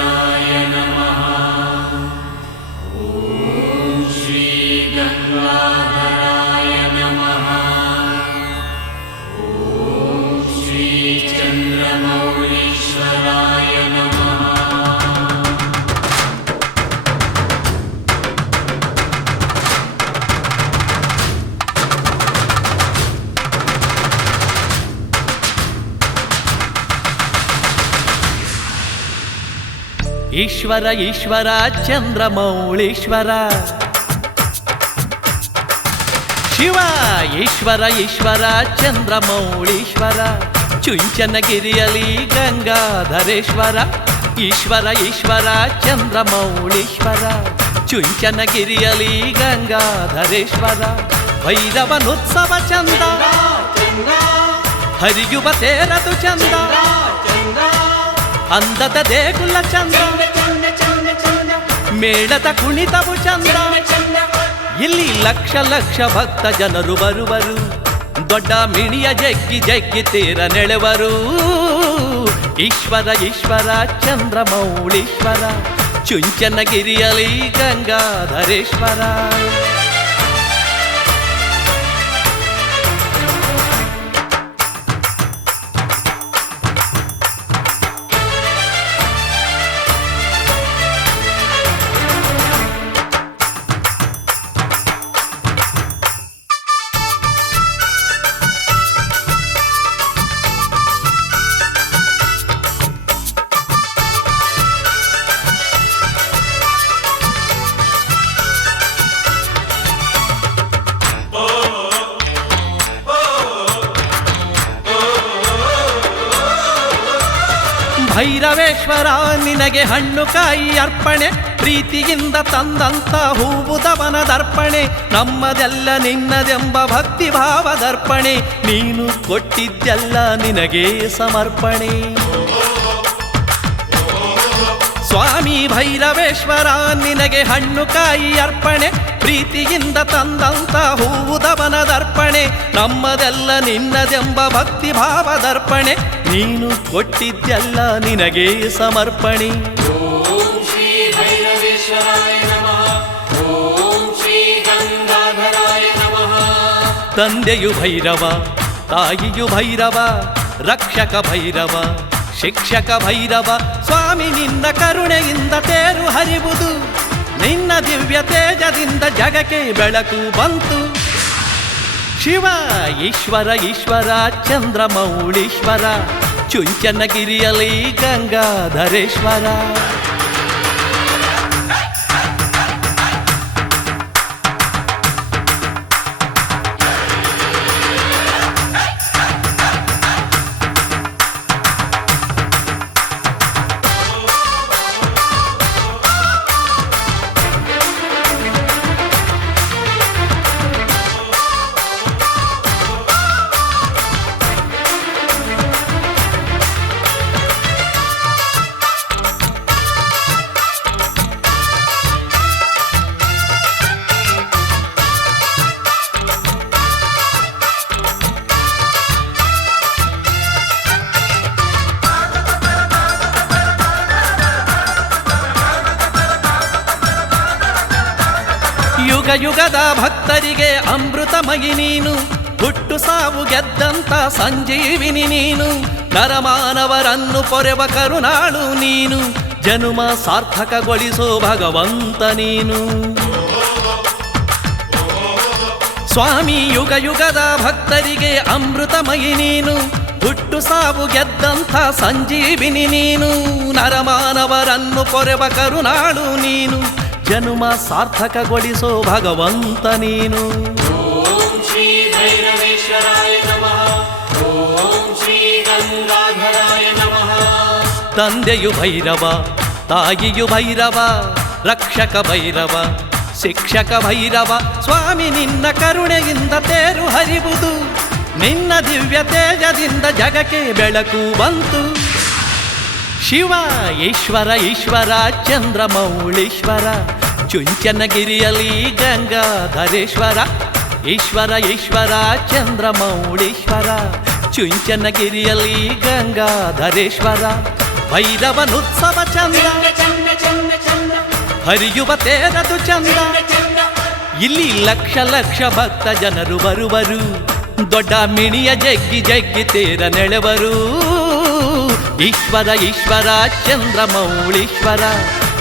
ಗಂಗಾಧರಾಯ ನಮಃ. ಓಂ ಶ್ರೀ ಗಂಗಾಧರಾಯ ನಮಃ. ಓಂ ಶ್ರೀ ಚಂದ್ರಮೌಳೀಶ್ವರಾಯ ನಮಃ. ಈಶ್ವರ ಈಶ್ವರ ಚಂದ್ರಮೌಳೀಶ್ವರ ಶಿವ. ಈಶ್ವರ ಈಶ್ವರ ಚಂದ್ರಮೌಳೀಶ್ವರ ಚುಂಚನಗಿರಿಯಲಿ ಗಂಗಾಧರೇಶ್ವರ. ಈಶ್ವರ ಈಶ್ವರ ಚಂದ್ರಮೌಳೀಶ್ವರ ಚುಂಚನಗಿರಿಯಲಿ ಗಂಗಾಧರೇಶ್ವರ. ಭೈರವನುತ್ಸವ ಚಂದ, ಹರಿಯುವ ತೇರದು ಚಂದ, ಅಂದದ ದೇಗುಲ ಚಂದ, ಮೇಳದ ಕುಣಿತವು ಚಂದ. ಇಲ್ಲಿ ಲಕ್ಷ ಲಕ್ಷ ಭಕ್ತ ಜನರು ಬರುವರು, ದೊಡ್ಡ ಮಿಣಿಯ ಜಗ್ಗಿ ಜಗ್ಗಿ ತೀರ ನೆಳೆವರು. ಈಶ್ವರ ಈಶ್ವರ ಚಂದ್ರಮೌಳೀಶ್ವರ ಚುಂಚನಗಿರಿಯಲಿ ಗಂಗಾಧರೇಶ್ವರ. ಭೈರವೇಶ್ವರ ನಿನಗೆ ಹಣ್ಣು ಕಾಯಿ ಅರ್ಪಣೆ, ಪ್ರೀತಿಯಿಂದ ತಂದಂತ ಹೂವುದವನದರ್ಪಣೆ. ನಮ್ಮದೆಲ್ಲ ನಿನ್ನದೆಂಬ ಭಕ್ತಿ ಭಾವದರ್ಪಣೆ, ನೀನು ಕೊಟ್ಟಿದ್ದೆಲ್ಲ ನಿನಗೆ ಸಮರ್ಪಣೆ. ಸ್ವಾಮಿ ಭೈರವೇಶ್ವರ ನಿನಗೆ ಹಣ್ಣು ಕಾಯಿ ಅರ್ಪಣೆ, ಪ್ರೀತಿಯಿಂದ ತಂದಂತ ಹೂವುದವನದರ್ಪಣೆ. ನಮ್ಮದೆಲ್ಲ ನಿನ್ನದೆಂಬ ಭಕ್ತಿ ಭಾವದರ್ಪಣೆ, ನೀನು ಕೊಟ್ಟಿದ್ದೆಲ್ಲ ನಿನಗೆ ಸಮರ್ಪಣೆ. ಓಂ ಶ್ರೀ ಭೈರವೇಶ್ವರಾಯ ನಮಃ. ಓಂ ಶ್ರೀ ಗಂಗಾಧರಾಯ ನಮಃ. ತಂದೆಯು ಭೈರವ, ತಾಯಿಯು ಭೈರವ, ರಕ್ಷಕ ಭೈರವ, ಶಿಕ್ಷಕ ಭೈರವ. ಸ್ವಾಮಿ ನಿನ್ನ ಕರುಣೆಯಿಂದ ತೇರು ಹರಿವುದು, ನಿನ್ನ ದಿವ್ಯ ತೇಜದಿಂದ ಜಗಕ್ಕೆ ಬೆಳಕು ಬಂತು. ಶಿವ ಈಶ್ವರ ಈಶ್ವರ ಚಂದ್ರಮೌಳೀಶ್ವರ ಚುಂಚನಗಿರಿಯಲಿ ಗಂಗಾಧರೇಶ್ವರ. ಯುಗ ಯುಗದ ಭಕ್ತರಿಗೆ ಅಮೃತಮಯಿ ನೀನು, ಹುಟ್ಟು ಸಾವು ಗೆದ್ದಂತ ಸಂಜೀವಿನಿ ನೀನು. ನರಮಾನವರನ್ನು ಪೊರೆವ ಕರುಣಾಳು ನೀನು, ಜನುಮ ಸಾರ್ಥಕಗೊಳಿಸೋ ಭಗವಂತ ನೀನು. ಸ್ವಾಮಿ ಯುಗ ಯುಗದ ಭಕ್ತರಿಗೆ ಅಮೃತಮಯಿ ನೀನು, ಹುಟ್ಟು ಸಾವು ಗೆದ್ದಂಥ ಸಂಜೀವಿನಿ ನೀನು. ನರಮಾನವರನ್ನು ಪೊರೆವ ಕರುಣಾಳು ನೀನು, ಜನುಮ ಸಾರ್ಥಕಗೊಳಿಸೋ ಭಗವಂತ ನೀನು. ಓಂ ಶ್ರೀ ಭೈರವೇಶ್ವರಾಯ ನಮಃ. ಓಂ ಶ್ರೀ ಗಂಗಾಧರಾಯ ನಮಃ. ತಂದೆಯು ಭೈರವ, ತಾಯಿಯು ಭೈರವ, ರಕ್ಷಕ ಭೈರವ, ಶಿಕ್ಷಕ ಭೈರವ. ಸ್ವಾಮಿ ನಿನ್ನ ಕರುಣೆಯಿಂದ ತೇರು ಹರಿವುದು, ನಿನ್ನ ದಿವ್ಯ ತೇಜದಿಂದ ಜಗಕ್ಕೆ ಬೆಳಕು ಬಂತು. ಶಿವ ಈಶ್ವರ ಈಶ್ವರ ಚಂದ್ರಮೌಳೀಶ್ವರ ಚುಂಚನಗಿರಿಯಲಿ ಗಂಗಾಧರೇಶ್ವರ. ಈಶ್ವರ ಈಶ್ವರ ಚಂದ್ರಮೌಳೀಶ್ವರ ಚುಂಚನಗಿರಿಯಲಿ ಗಂಗಾಧರೇಶ್ವರ. ಭೈರವನುತ್ಸವ ಚಂದ, ಹರಿಯುವ ತೇರದು ಚಂದ. ಇಲ್ಲಿ ಲಕ್ಷ ಲಕ್ಷ ಭಕ್ತ ಜನರು ಬರುವರು, ದೊಡ್ಡ ಮಿಣಿಯ ಜಗ್ಗಿ ಜಗ್ಗಿ ತೇರ ನೆಳೆವರು. ಈಶ್ವರ ಈಶ್ವರ ಚಂದ್ರಮೌಳೀಶ್ವರ,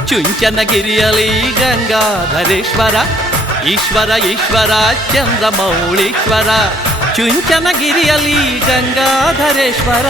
ಚುಂಚನಗಿರಿಯಲಿ ಗಂಗಾಧರೇಶ್ವರ. ಈಶ್ವರ ಈಶ್ವರ ಚಂದ್ರಮೌಳೀಶ್ವರ, ಚುಂಚನಗಿರಿಯಲಿ ಗಂಗಾಧರೇಶ್ವರ.